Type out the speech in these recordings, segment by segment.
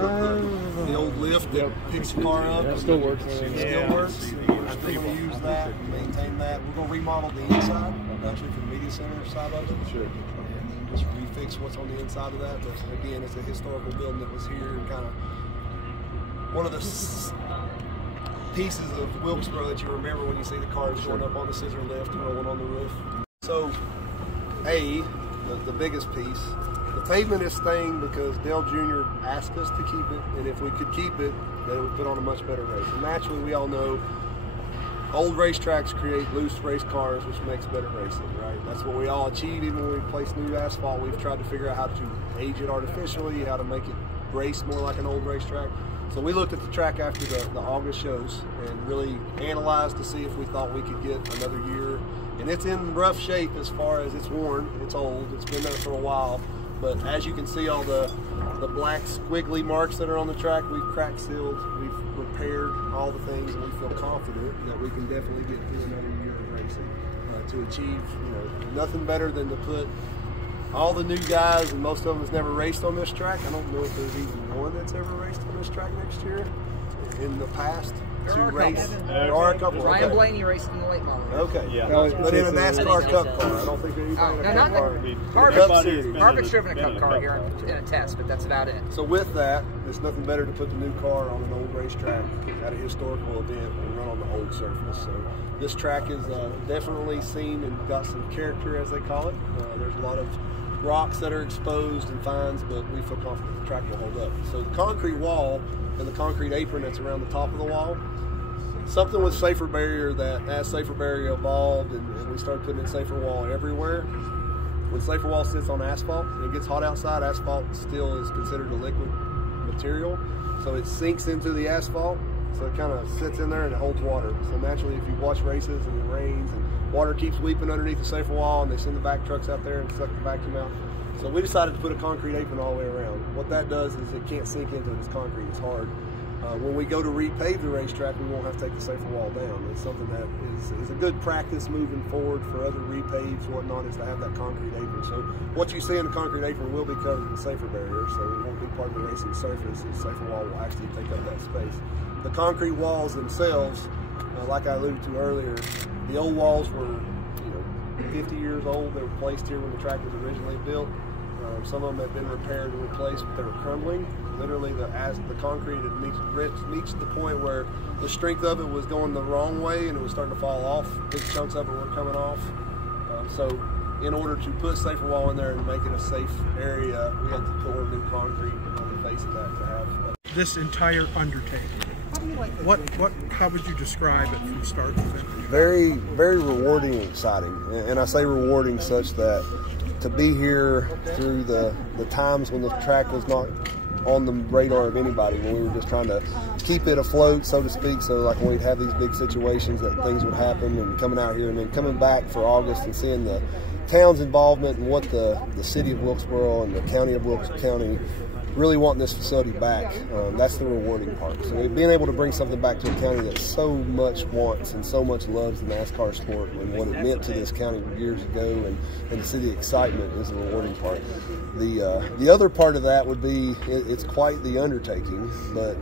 the old lift that picks the car up. It still works. Still works. We're still going to use that, maintain that. We're going to remodel the inside, actually for the media center side of it. Sure. And just refix what's on the inside of that. But again, it's a historical building that was here and kind of one of the pieces of Wilkesboro that you remember when you see the cars going up on the scissor lift and rolling on the roof. So, the biggest piece, the pavement is staying because Dale Jr. asked us to keep it, and if we could keep it, then it would put on a much better race. And naturally, we all know old racetracks create loose race cars, which makes better racing, right? That's what we all achieve. Even when we place new asphalt, we've tried to figure out how to age it artificially, how to make it race more like an old racetrack. So we looked at the track after the August shows and really analyzed to see if we thought we could get another year. And it's in rough shape as far as it's worn, it's old, it's been there for a while. But as you can see, all the black squiggly marks that are on the track, we've crack sealed, we've repaired all the things, and we feel confident that we can definitely get through another year of racing to achieve, nothing better than to put all the new guys, and most of them has never raced on this track. I don't know if there's even one that's ever raced on this track next year in the past. There are a couple. Ryan Blaney raced in the late model. Okay, yeah. But in a NASCAR Cup car, I don't think there's anybody in a Cup car. Harvick's driven a Cup car here in a test, but that's about it. So with that, there's nothing better to put the new car on an old racetrack at a historical event and run on the old surface. So this track is definitely seen and got some character, as they call it. There's a lot of rocks that are exposed and fines, but we feel confident the track will hold up. So the concrete wall and the concrete apron that's around the top of the wall, something with Safer Barrier that as Safer Barrier evolved and we started putting in Safer Wall everywhere, when Safer Wall sits on asphalt and it gets hot outside, asphalt still is considered a liquid material. So it sinks into the asphalt, so it kind of sits in there and it holds water. So naturally, if you watch races and it rains and water keeps weeping underneath the Safer Wall and they send the back trucks out there and suck the vacuum out. So we decided to put a concrete apron all the way around. What that does is it can't sink into this concrete, it's hard. When we go to repave the racetrack, we won't have to take the Safer Wall down. It's something that is a good practice moving forward for other repaves, whatnot, is to have that concrete apron. So what you see in the concrete apron will be covered in the Safer Barrier, so it won't be part of the racing surface. The Safer Wall will actually take up that space. The concrete walls themselves, like I alluded to earlier, the old walls were 50 years old. They were placed here when the track was originally built. Some of them have been repaired and replaced, but they were crumbling. Literally, as the concrete had reached the point where the strength of it was going the wrong way and it was starting to fall off. Big chunks of it were coming off. So in order to put Safer Wall in there and make it a safe area, we had to pour new concrete on the face of that to have this entire undertaking. How would you describe it from start to finish? Very, very rewarding and exciting. And I say rewarding such that to be here through the times when the track was not on the radar of anybody, when we were just trying to keep it afloat, so to speak, so like when we'd have these big situations that things would happen, and coming out here and then coming back for August and seeing the town's involvement and what the city of Wilkesboro and the county of Wilkesboro County really wanting this facility back, that's the rewarding part. So being able to bring something back to a county that so much wants and so much loves the NASCAR sport and what it meant to this county years ago, and to see the excitement is the rewarding part. The other part of that would be it's quite the undertaking, but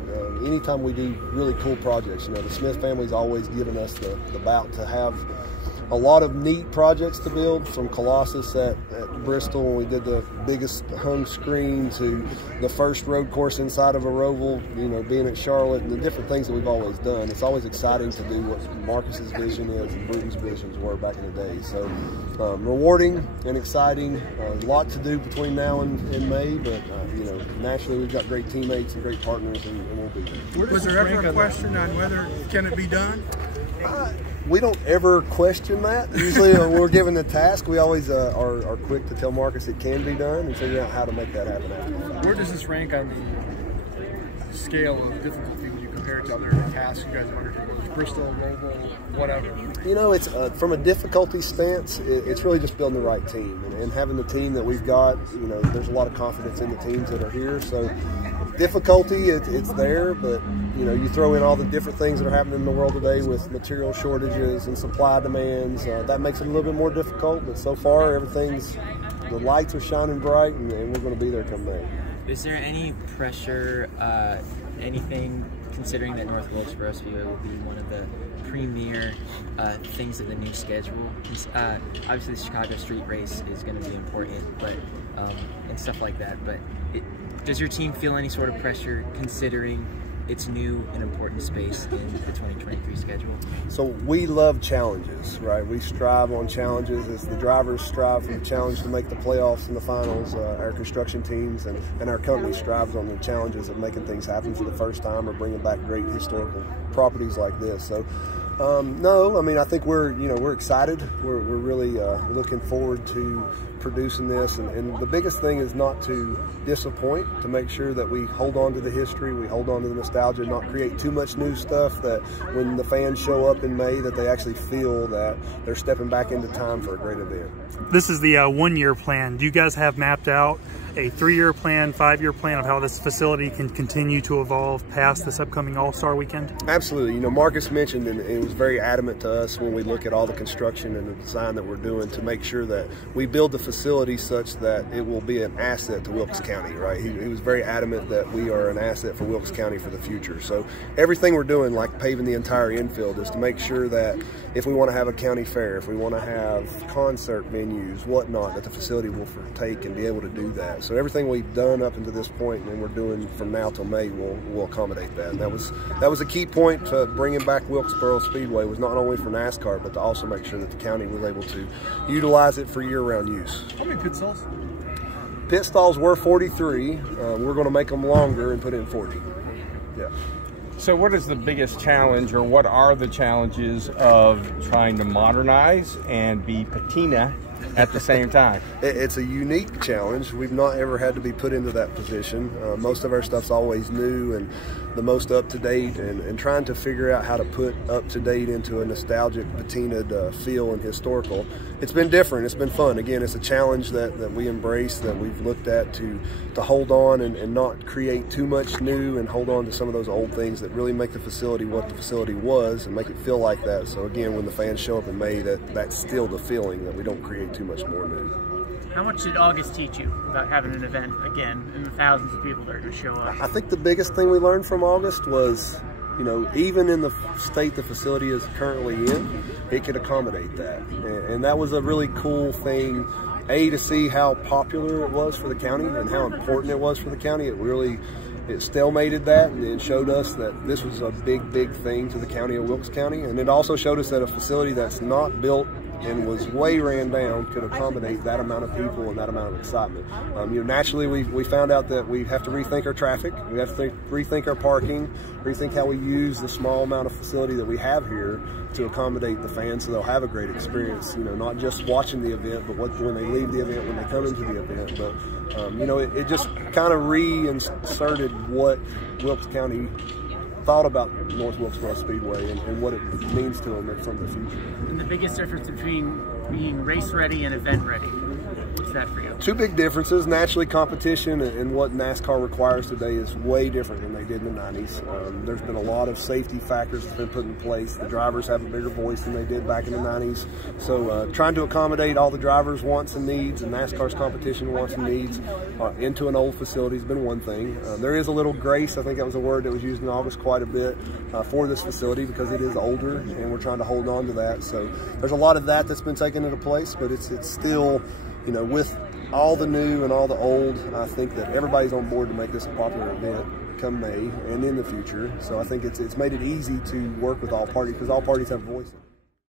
anytime we do really cool projects, the Smith family's always given us the bout to have a lot of neat projects to build, from Colossus at Bristol when we did the biggest hung screen, to the first road course inside of a Roval, being at Charlotte, and the different things that we've always done. It's always exciting to do what Marcus's vision is and Bruton's visions were back in the day. So rewarding and exciting. A lot to do between now and May, but naturally we've got great teammates and great partners, and we'll be there. Was there ever a question on whether can it be done? We don't ever question that. Usually when we're given the task, we always are quick to tell Marcus it can be done and figure out how to make that happen after the fact. Where does this rank on the scale of difficulty when you compare it to other tasks you guys have undertaken? Bristol, Roval, whatever? It's from a difficulty stance, it's really just building the right team and having the team that we've got. There's a lot of confidence in the teams that are here. So difficulty, it's there, but you throw in all the different things that are happening in the world today with material shortages and supply demands, that makes it a little bit more difficult. But so far, the lights are shining bright, and we're going to be there come May. Is there any pressure, anything, considering that North Wilkesboro Speedway will be one of the premier things of the new schedule? Obviously, the Chicago Street Race is going to be important, but and stuff like that. But does your team feel any sort of pressure considering its new and important space in the 2023 schedule? So we love challenges, right? We strive on challenges as the drivers strive for the challenge to make the playoffs and the finals. Our construction teams and our company strives on the challenges of making things happen for the first time or bringing back great historical properties like this. So no, I mean, I think we're excited. We're really looking forward to producing this, and the biggest thing is not to disappoint, to make sure that we hold on to the history, we hold on to the nostalgia, not create too much new stuff, that when the fans show up in May that they actually feel that they're stepping back into time for a great event. This is the 1-year plan. Do you guys have mapped out a 3-year plan, 5-year plan of how this facility can continue to evolve past this upcoming All-Star weekend? Absolutely. You know, Marcus mentioned, and it was very adamant to us when we look at all the construction and the design that we're doing, to make sure that we build the facility such that it will be an asset to Wilkes County, right? He was very adamant that we are an asset for Wilkes County for the future. So everything we're doing, like paving the entire infield, is to make sure that if we want to have a county fair, if we want to have concert venues, whatnot, that the facility will partake and be able to do that. So everything we've done up until this point, and we're doing from now till May, will accommodate that. And that was a key point to bringing back Wilkesboro Speedway, was not only for NASCAR, but to also make sure that the county was able to utilize it for year-round use. How many pit stalls? Pit stalls were 43. We're going to make them longer and put in 40. Yeah. So what is the biggest challenge, or what are the challenges of trying to modernize and be patina at the same time? It's a unique challenge. We've not ever had to be put into that position. Most of our stuff's always new and the most up-to-date, and trying to figure out how to put up-to-date into a nostalgic, patinaed feel and historical. It's been different. It's been fun. Again, it's a challenge that we embrace, that we've looked at to hold on and not create too much new, and hold on to some of those old things that really make the facility what the facility was and make it feel like that. So again, when the fans show up in May, that's still the feeling, that we don't create too much more new. How much did August teach you about having an event again and the thousands of people that are going to show up? I think the biggest thing we learned from August was, you know, even in the state the facility is currently in, it could accommodate that. And that was a really cool thing, to see how popular it was for the county and how important it was for the county. It stalemated that, and it showed us that this was a big thing to the county of Wilkes County. And it also showed us that a facility that's not built and was way ran down could accommodate that amount of people and that amount of excitement. You know, naturally we found out that we have to rethink our traffic, we have to rethink our parking, rethink how we use the small amount of facility that we have here to accommodate the fans, so they'll have a great experience, you know, not just watching the event, but when they leave the event, when they come into the event. But you know, it just kind of reinserted what Wilkes County thought about North Wilkesboro Speedway and what it means to them from the future. And the biggest difference between being race ready and event ready, what's that for you? Two big differences. Naturally, competition and what NASCAR requires today is way different than they did in the 90s. There's been a lot of safety factors that's been put in place. The drivers have a bigger voice than they did back in the 90s. So trying to accommodate all the drivers' wants and needs and NASCAR's competition wants and needs into an old facility has been one thing. There is a little grace, I think that was a word that was used in August quite a bit, for this facility, because it is older and we're trying to hold on to that. So there's a lot of that's been taken into place, but it's still, you know, with all the new and all the old, I think that everybody's on board to make this a popular event come May and in the future. So I think it's made it easy to work with all parties, because all parties have a voice.